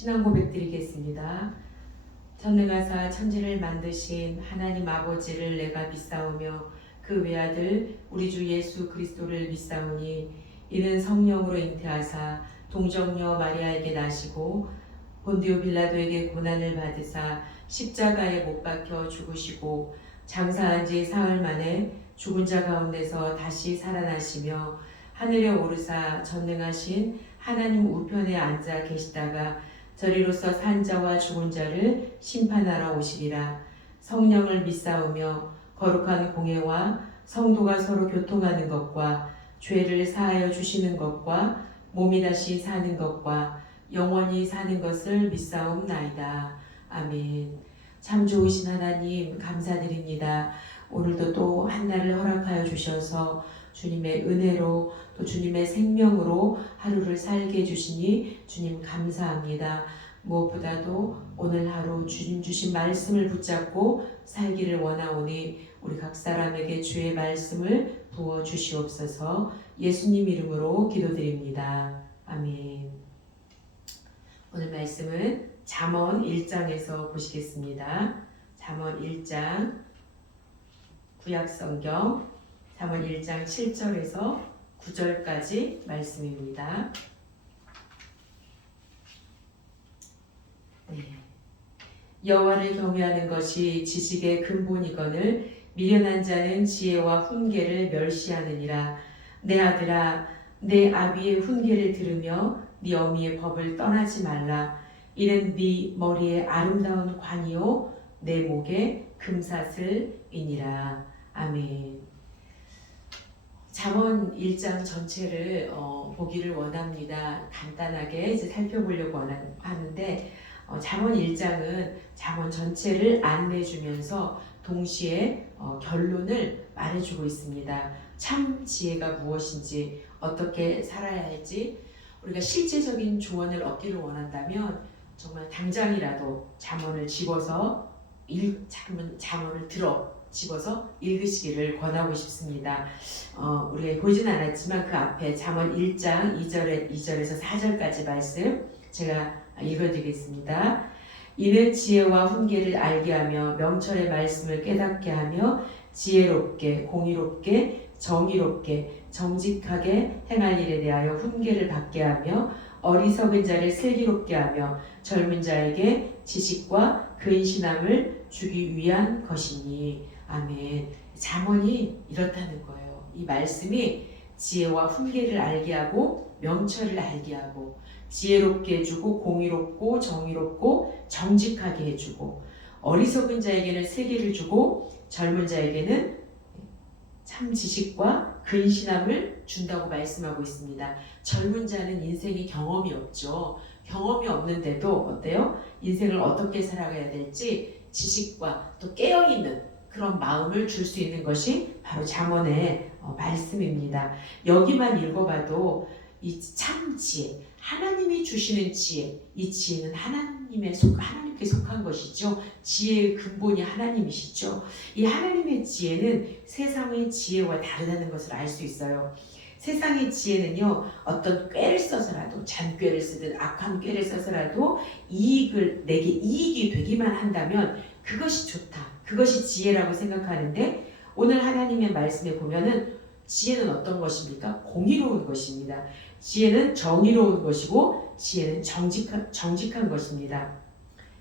신앙 고백 드리겠습니다. 전능하사 천지를 만드신 하나님 아버지를 내가 믿사오며 그 외아들 우리 주 예수 그리스도를 믿사오니 이는 성령으로 잉태하사 동정녀 마리아에게 나시고 본디오 빌라도에게 고난을 받으사 십자가에 못 박혀 죽으시고 장사한 지 사흘 만에 죽은 자 가운데서 다시 살아나시며 하늘에 오르사 전능하신 하나님 우편에 앉아 계시다가 저리로서 산 자와 죽은 자를 심판하러 오시리라. 성령을 믿사오며 거룩한 공회와 성도가 서로 교통하는 것과 죄를 사하여 주시는 것과 몸이 다시 사는 것과 영원히 사는 것을 믿사옵나이다. 아멘. 참 좋으신 하나님 감사드립니다. 오늘도 또 한날을 허락하여 주셔서 주님의 은혜로 또 주님의 생명으로 하루를 살게 해주시니 주님 감사합니다. 무엇보다도 오늘 하루 주님 주신 말씀을 붙잡고 살기를 원하오니 우리 각 사람에게 주의 말씀을 부어 주시옵소서. 예수님 이름으로 기도드립니다. 아멘. 오늘 말씀은 잠언 1장에서 보시겠습니다. 잠언 1장 구약성경 잠언 1장 7절에서 9절까지 말씀입니다. 여호와를 경외하는 것이 지식의 근본이거늘 미련한 자는 지혜와 훈계를 멸시하느니라. 내 아들아, 내 아비의 훈계를 들으며 네 어미의 법을 떠나지 말라. 이는 네 머리에 아름다운 관이요 내 목에 금사슬이니라. 아멘. 잠언 1장 전체를 보기를 원합니다. 간단하게 이제 살펴보려고 하는데 잠언 1장은 잠언 전체를 안내해주면서 동시에 결론을 말해주고 있습니다. 참 지혜가 무엇인지, 어떻게 살아야 할지, 우리가 실제적인 조언을 얻기를 원한다면 정말 당장이라도 잠언을 집어서 잠언을 집어서 읽으시기를 권하고 싶습니다. 우리가 보진 않았지만 그 앞에 잠언 1장 2절에서 4절까지 말씀 제가 읽어드리겠습니다. 이는 지혜와 훈계를 알게 하며 명철의 말씀을 깨닫게 하며 지혜롭게 공의롭게 정의롭게 정직하게 행할 일에 대하여 훈계를 받게 하며 어리석은 자를 슬기롭게 하며 젊은 자에게 지식과 근신함을 주기 위한 것이니. 아멘. 잠언이 이렇다는 거예요. 이 말씀이 지혜와 훈계를 알게 하고 명철을 알게 하고 지혜롭게 해주고 공의롭고 정의롭고 정직하게 해주고 어리석은 자에게는 슬기를 주고 젊은 자에게는 참 지식과 근신함을 준다고 말씀하고 있습니다. 젊은 자는 인생에 경험이 없죠. 경험이 없는데도 어때요? 인생을 어떻게 살아가야 될지 지식과 또 깨어있는 그런 마음을 줄 수 있는 것이 바로 잠언의 말씀입니다. 여기만 읽어봐도 이 참 지혜, 하나님이 주시는 지혜, 이 지혜는 하나님께 속한 것이죠. 지혜의 근본이 하나님이시죠. 이 하나님의 지혜는 세상의 지혜와 다르다는 것을 알 수 있어요. 세상의 지혜는요, 어떤 꾀를 써서라도, 잔꾀를 쓰든 악한 꾀를 써서라도 내게 이익이 되기만 한다면 그것이 좋다, 그것이 지혜라고 생각하는데, 오늘 하나님의 말씀에 보면은 지혜는 어떤 것입니까? 공의로운 것입니다. 지혜는 정의로운 것이고 지혜는 정직한 것입니다.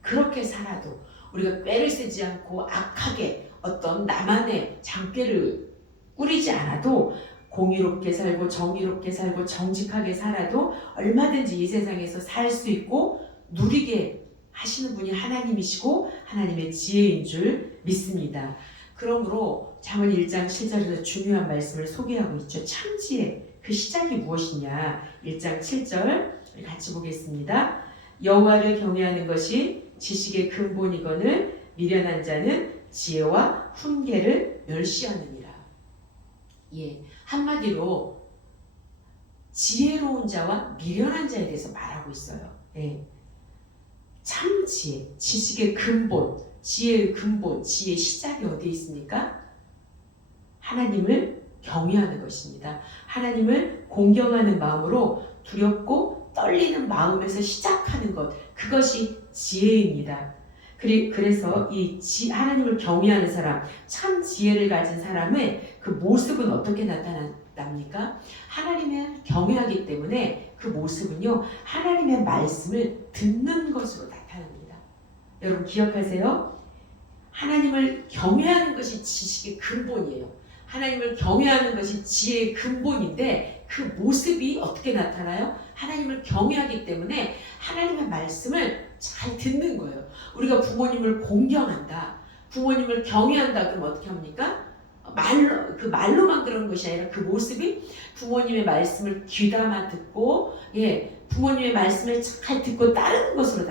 그렇게 살아도 우리가 꾀를 쓰지 않고 악하게 어떤 나만의 장꾀를 꾸리지 않아도 공의롭게 살고 정의롭게 살고 정직하게 살아도 얼마든지 이 세상에서 살 수 있고 누리게 하시는 분이 하나님이시고 하나님의 지혜인 줄 믿습니다. 그러므로 잠언 1장 7절에서 중요한 말씀을 소개하고 있죠. 참 지혜, 그 시작이 무엇이냐. 1장 7절 같이 보겠습니다. 여호와를 경외하는 것이 지식의 근본이거늘 미련한 자는 지혜와 훈계를 멸시하느니라. 한마디로 지혜로운 자와 미련한 자에 대해서 말하고 있어요. 참 지혜, 지식의 근본, 지혜의 근본, 지혜의 시작이 어디에 있습니까? 하나님을 경외하는 것입니다. 하나님을 공경하는 마음으로 두렵고 떨리는 마음에서 시작하는 것, 그것이 지혜입니다. 그래서 하나님을 경외하는 사람, 참 지혜를 가진 사람의 그 모습은 어떻게 나타납니까? 하나님을 경외하기 때문에 그 모습은요, 하나님의 말씀을 듣는 것으로 나타납니다. 여러분 기억하세요? 하나님을 경외하는 것이 지식의 근본이에요. 하나님을 경외하는 것이 지혜의 근본인데 그 모습이 어떻게 나타나요? 하나님을 경외하기 때문에 하나님의 말씀을 잘 듣는 거예요. 우리가 부모님을 공경한다, 부모님을 경외한다 그러면 어떻게 합니까? 말로만 그런 것이 아니라 그 모습이 부모님의 말씀을 귀담아 듣고, 부모님의 말씀을 잘 듣고 따르는 것으로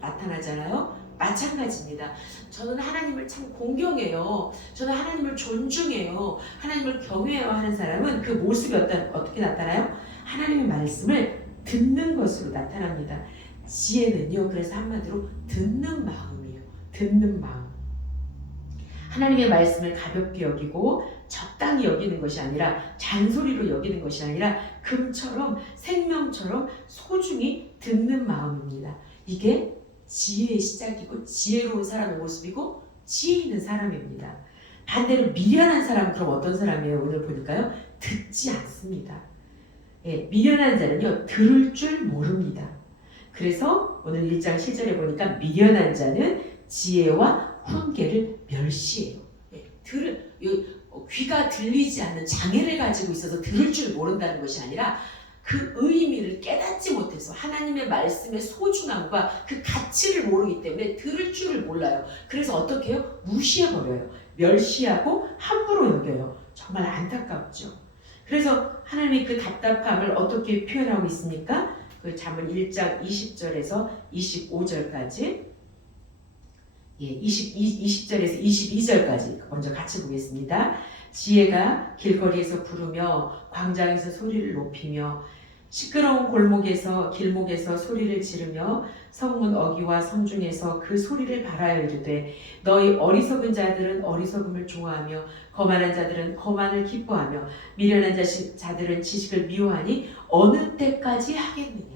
나타나잖아요. 마찬가지입니다. 저는 하나님을 참 공경해요. 저는 하나님을 존중해요. 하나님을 경외해요 하는 사람은 그 모습이 어떻게 나타나요? 하나님의 말씀을 듣는 것으로 나타납니다. 지혜는요, 그래서 한마디로 듣는 마음이에요. 듣는 마음. 하나님의 말씀을 가볍게 여기고 적당히 여기는 것이 아니라, 잔소리로 여기는 것이 아니라 금처럼 생명처럼 소중히 듣는 마음입니다. 이게 지혜의 시작이고 지혜로운 사람의 모습이고 지혜 있는 사람입니다. 반대로 미련한 사람은 그럼 어떤 사람이에요? 오늘 보니까요, 듣지 않습니다. 미련한 자는요, 들을 줄 모릅니다. 그래서 오늘 1장 7절에 보니까 미련한 자는 지혜와 훈계를 멸시해요. 귀가 들리지 않는 장애를 가지고 있어서 들을 줄 모른다는 것이 아니라 그 의미를 깨닫지 못해서 하나님의 말씀의 소중함과 그 가치를 모르기 때문에 들을 줄을 몰라요. 그래서 어떻게 해요? 무시해버려요. 멸시하고 함부로 여겨요. 정말 안타깝죠. 그래서 하나님이 그 답답함을 어떻게 표현하고 있습니까? 그 잠언 1장 20절에서 25절까지, 20절에서 22절까지 먼저 같이 보겠습니다. 지혜가 길거리에서 부르며 광장에서 소리를 높이며 시끄러운 길목에서 소리를 지르며 성문 어귀와 성중에서 그 소리를 발하여 이르되, 너희 어리석은 자들은 어리석음을 좋아하며 거만한 자들은 거만을 기뻐하며 미련한 자들은 지식을 미워하니 어느 때까지 하겠느냐.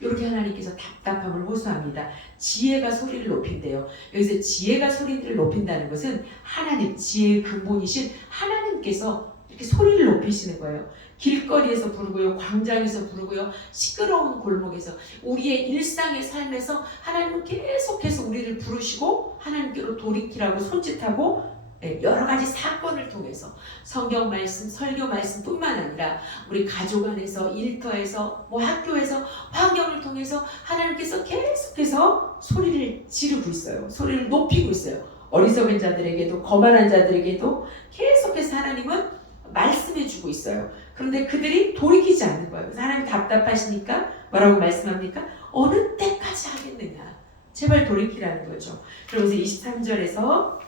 이렇게 하나님께서 답답함을 호소합니다. 지혜가 소리를 높인대요. 여기서 지혜가 소리를 높인다는 것은 하나님, 지혜의 근본이신 하나님께서 이렇게 소리를 높이시는 거예요. 길거리에서 부르고요, 광장에서 부르고요, 시끄러운 골목에서, 우리의 일상의 삶에서 하나님은 계속해서 우리를 부르시고 하나님께로 돌이키라고 손짓하고, 여러 가지 사건을 통해서 성경 말씀, 설교 말씀뿐만 아니라 우리 가족 안에서, 일터에서, 학교에서, 환경을 통해서 하나님께서 계속해서 소리를 지르고 있어요. 소리를 높이고 있어요. 어리석은 자들에게도 거만한 자들에게도 계속해서 하나님은 말씀해주고 있어요. 그런데 그들이 돌이키지 않는 거예요. 그래서 하나님 답답하시니까 뭐라고 말씀합니까? 어느 때까지 하겠느냐. 제발 돌이키라는 거죠. 그러면서 23절에서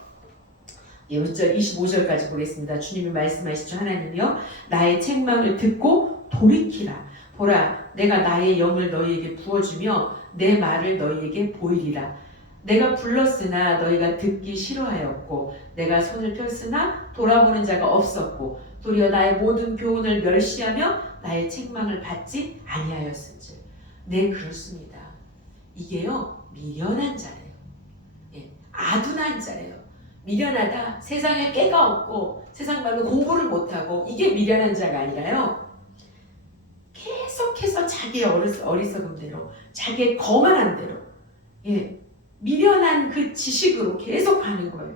25절까지 보겠습니다. 주님이 말씀하시죠. 하나님이여, 나의 책망을 듣고 돌이키라. 보라, 내가 나의 영을 너희에게 부어주며 내 말을 너희에게 보이리라. 내가 불렀으나 너희가 듣기 싫어하였고 내가 손을 폈으나 돌아보는 자가 없었고 도리어 나의 모든 교훈을 멸시하며 나의 책망을 받지 아니하였은즉. 네, 그렇습니다. 이게요, 미련한 자래요. 아둔한 자래요. 미련하다, 세상에 깨가 없고 세상 말로 공부를 못하고, 이게 미련한 자가 아니라요, 계속해서 자기의 어리석음대로, 자기의 거만한 대로, 미련한 그 지식으로 계속 가는 거예요.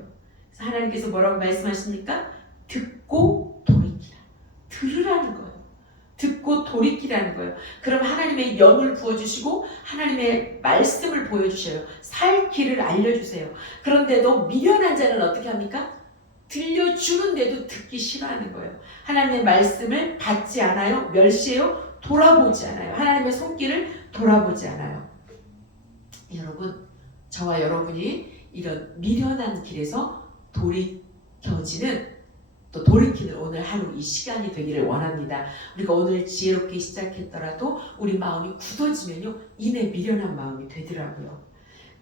그래서 하나님께서 뭐라고 말씀하십니까? 듣고 돌이키라. 들으라는 거예요. 듣고 돌이키라는 거예요. 그럼 하나님의 영을 부어주시고 하나님의 말씀을 보여주셔요. 살 길을 알려주세요. 그런데도 미련한 자는 어떻게 합니까? 들려주는데도 듣기 싫어하는 거예요. 하나님의 말씀을 받지 않아요. 멸시해요. 돌아보지 않아요. 하나님의 손길을 돌아보지 않아요. 여러분, 저와 여러분이 이런 미련한 길에서 돌이키는 오늘 하루 이 시간이 되기를 원합니다. 우리가 오늘 지혜롭게 시작했더라도 우리 마음이 굳어지면요, 이내 미련한 마음이 되더라고요.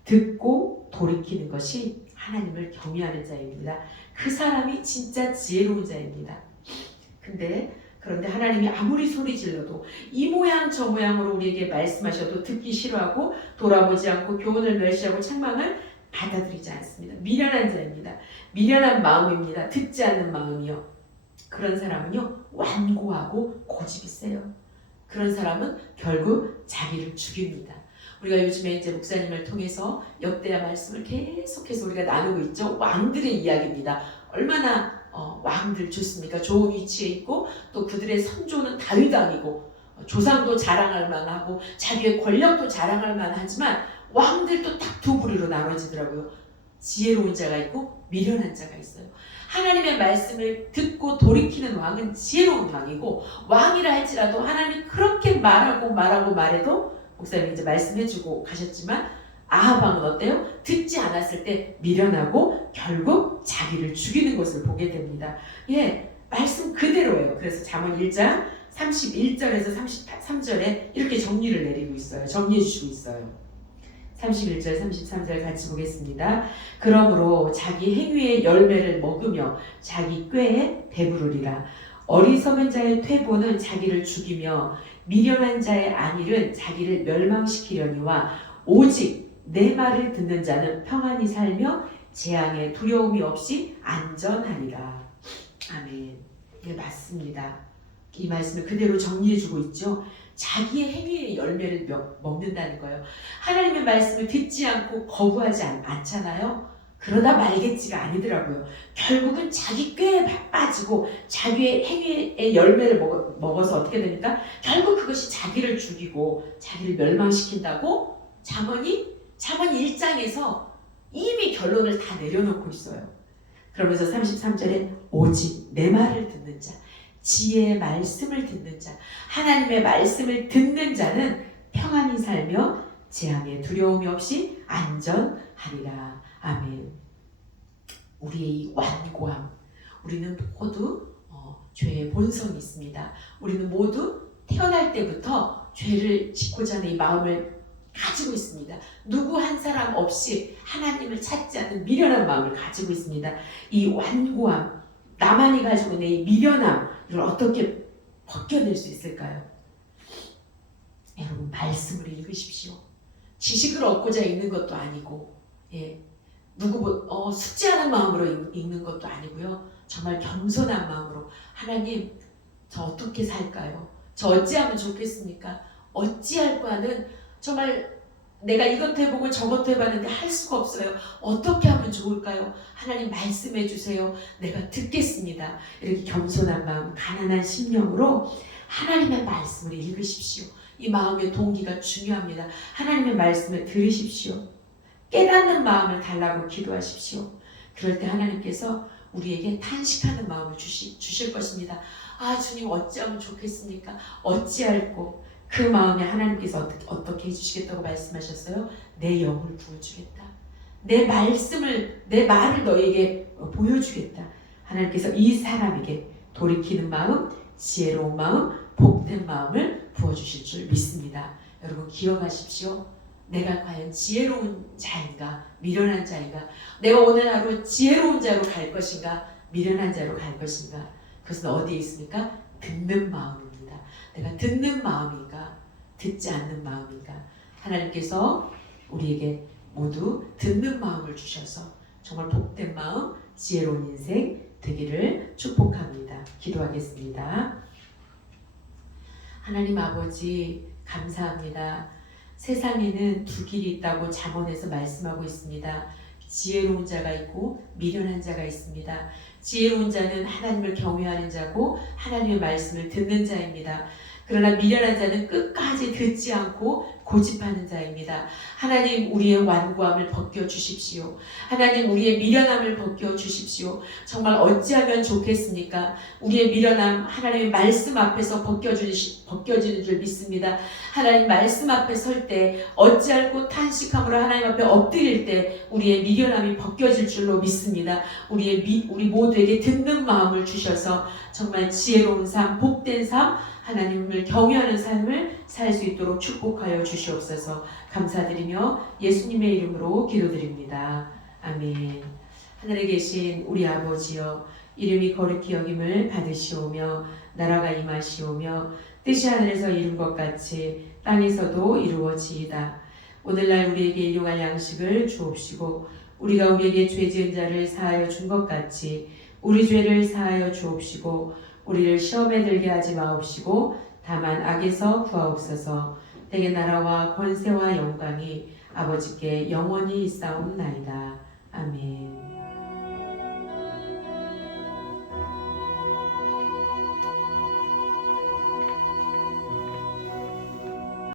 듣고 돌이키는 것이 하나님을 경외하는 자입니다. 그 사람이 진짜 지혜로운 자입니다. 근데 그런데 하나님이 아무리 소리 질러도 이 모양 저 모양으로 우리에게 말씀하셔도 듣기 싫어하고 돌아보지 않고 교훈을 멸시하고 책망을 받아들이지 않습니다. 미련한 자입니다. 미련한 마음입니다. 듣지 않는 마음이요. 그런 사람은요, 완고하고 고집이 세요. 그런 사람은 결국 자기를 죽입니다. 우리가 요즘에 이제 목사님을 통해서 역대하 말씀을 계속해서 우리가 나누고 있죠. 왕들의 이야기입니다. 얼마나 왕들 좋습니까? 좋은 위치에 있고 또 그들의 선조는 다윗 왕이고 조상도 자랑할 만하고 자기의 권력도 자랑할 만하지만 왕들도 딱 두 부류로 나눠지더라고요. 지혜로운 자가 있고 미련한 자가 있어요. 하나님의 말씀을 듣고 돌이키는 왕은 지혜로운 왕이고, 왕이라 할지라도 하나님이 그렇게 말해도 목사님이 이제 말씀해주고 가셨지만 아합 왕은 어때요? 듣지 않았을 때 미련하고 결국 자기를 죽이는 것을 보게 됩니다. 예, 말씀 그대로예요. 그래서 잠언 1장 31절에서 33절에 이렇게 정리를 내리고 있어요. 정리해 주시고 있어요. 31절 33절 같이 보겠습니다. 그러므로 자기 행위의 열매를 먹으며 자기 꾀에 배부르리라. 어리석은 자의 퇴보는 자기를 죽이며 미련한 자의 안일은 자기를 멸망시키려니와 오직 내 말을 듣는 자는 평안히 살며 재앙에 두려움이 없이 안전하리라. 아멘. 네, 맞습니다. 이 말씀을 그대로 정리해주고 있죠. 자기의 행위의 열매를 먹는다는 거예요. 하나님의 말씀을 듣지 않고 거부하지 않잖아요. 그러다 말겠지가 아니더라고요. 결국은 자기 꾀에 빠지고 자기의 행위의 열매를 먹어서 어떻게 됩니까? 결국 그것이 자기를 죽이고 자기를 멸망시킨다고 잠언 1장에서 이미 결론을 다 내려놓고 있어요. 그러면서 33절에 오직 내 말을 듣는 자, 지혜의 말씀을 듣는 자, 하나님의 말씀을 듣는 자는 평안히 살며 재앙에 두려움이 없이 안전하리라. 아멘. 우리의 이 완고함, 우리는 모두 죄의 본성이 있습니다. 우리는 모두 태어날 때부터 죄를 짓고자 하는 이 마음을 가지고 있습니다. 누구 한 사람 없이 하나님을 찾지 않는 미련한 마음을 가지고 있습니다. 이 완고함, 나만이 가지고 있는 이 미련함, 이걸 어떻게 벗겨낼 수 있을까요? 여러분, 말씀을 읽으십시오. 지식을 얻고자 읽는 것도 아니고, 숙지하는 마음으로 읽는 것도 아니고요. 정말 겸손한 마음으로, 하나님, 저 어떻게 살까요? 저 어찌하면 좋겠습니까? 어찌할까는 정말 내가 이것도 해보고 저것도 해봤는데 할 수가 없어요. 어떻게 하면 좋을까요? 하나님 말씀해 주세요. 내가 듣겠습니다. 이렇게 겸손한 마음, 가난한 심령으로 하나님의 말씀을 읽으십시오. 이 마음의 동기가 중요합니다. 하나님의 말씀을 들으십시오. 깨닫는 마음을 달라고 기도하십시오. 그럴 때 하나님께서 우리에게 탄식하는 마음을 주실 것입니다. 아, 주님 어찌하면 좋겠습니까? 어찌할꼬. 그 마음에 하나님께서 어떻게 해주시겠다고 말씀하셨어요? 내 영을 부어주겠다. 내 말을 너에게 보여주겠다. 하나님께서 이 사람에게 돌이키는 마음, 지혜로운 마음, 복된 마음을 부어주실 줄 믿습니다. 여러분 기억하십시오. 내가 과연 지혜로운 자인가, 미련한 자인가? 내가 오늘 하루 지혜로운 자로 갈 것인가, 미련한 자로 갈 것인가? 그것은 어디에 있습니까? 듣는 마음입니다. 내가 듣는 마음인가, 듣지 않는 마음인가? 하나님께서 우리에게 모두 듣는 마음을 주셔서 정말 복된 마음, 지혜로운 인생 되기를 축복합니다. 기도하겠습니다. 하나님 아버지 감사합니다. 세상에는 두 길이 있다고 잠언에서 말씀하고 있습니다. 지혜로운 자가 있고 미련한 자가 있습니다. 지혜로운 자는 하나님을 경외하는 자고 하나님의 말씀을 듣는 자입니다. 그러나 미련한 자는 끝까지 듣지 않고 고집하는 자입니다. 하나님 우리의 완고함을 벗겨주십시오. 하나님 우리의 미련함을 벗겨주십시오. 정말 어찌하면 좋겠습니까? 우리의 미련함 하나님의 말씀 앞에서 벗겨지는 줄 믿습니다. 하나님 말씀 앞에 설 때 어찌할꼬 탄식함으로 하나님 앞에 엎드릴 때 우리의 미련함이 벗겨질 줄로 믿습니다. 우리 모두에게 듣는 마음을 주셔서 정말 지혜로운 삶, 복된 삶, 하나님을 경외하는 삶을 살 수 있도록 축복하여 주시옵소서. 감사드리며 예수님의 이름으로 기도드립니다. 아멘. 하늘에 계신 우리 아버지여, 이름이 거룩히 여김을 받으시오며 나라가 임하시오며 뜻이 하늘에서 이룬 것 같이 땅에서도 이루어지이다. 오늘날 우리에게 일용할 양식을 주옵시고 우리가 우리에게 죄 지은 자를 사하여 준 것 같이 우리 죄를 사하여 주옵시고 우리를 시험에 들게 하지 마옵시고 다만 악에서 구하옵소서. 대개 나라와 권세와 영광이 아버지께 영원히 있사옵나이다. 아멘.